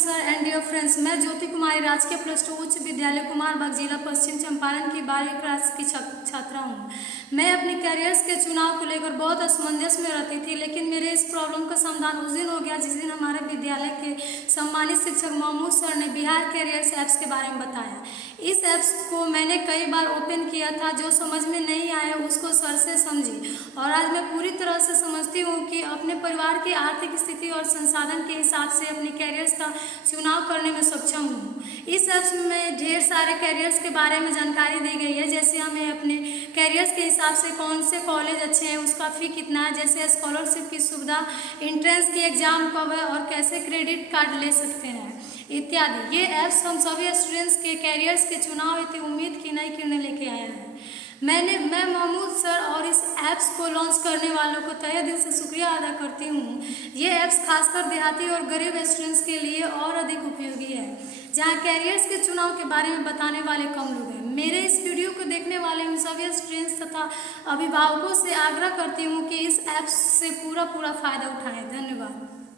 Sir and dear friends, मैं ज्योति कुमारी राजकीय +2 उच्च विद्यालय कुमारबाग जिला पश्चिम चंपारण की 12वीं क्लास की छात्रा हूँ। मैं अपने करियर्स के चुनाव को लेकर बहुत असमंजस में रहती थी, लेकिन मेरे इस प्रॉब्लम का समाधान उस दिन हो गया जिस दिन हमारे विद्यालय के सम्मानित शिक्षक महमूद सर ने बिहार करियर्स ऐप्स के बारे में बताया। इस ऐप्स को मैंने कई बार ओपन किया था, जो समझ में नहीं आया उसको सर से समझी और आज मैं पूरी तरह से समझती हूँ कि अपने परिवार की आर्थिक स्थिति और संसाधन के हिसाब से अपने कैरियर्स का चुनाव करने में सक्षम हूँ। इस ऐप्स में ढेर सारे कैरियर्स के बारे में जानकारी दी गई है, जैसे हमें अपने कैरियर्स के हिसाब से कौन से कॉलेज अच्छे हैं, उसका फ़ी कितना है, जैसे स्कॉलरशिप की सुविधा, एंट्रेंस की एग्ज़ाम कब है और कैसे क्रेडिट कार्ड ले सकते हैं इत्यादि। ये ऐप्स हम सभी स्टूडेंट्स के कैरियर्स के चुनाव हेतु उम्मीद की नई किरणें लेके आया है। मैं महमूद सर और इस ऐप्स को लॉन्च करने वालों को तहे दिल से शुक्रिया अदा करती हूँ। ये ऐप्स खासकर देहाती और गरीब स्टूडेंट्स के लिए और अधिक उपयोगी है, जहाँ कैरियर्स के चुनाव के बारे में बताने वाले कम लोग हैं। मेरे इस वीडियो को देखने वाले उन सभी स्टूडेंट्स तथा अभिभावकों से आग्रह करती हूँ कि इस ऐप्स से पूरा फ़ायदा उठाएं। धन्यवाद।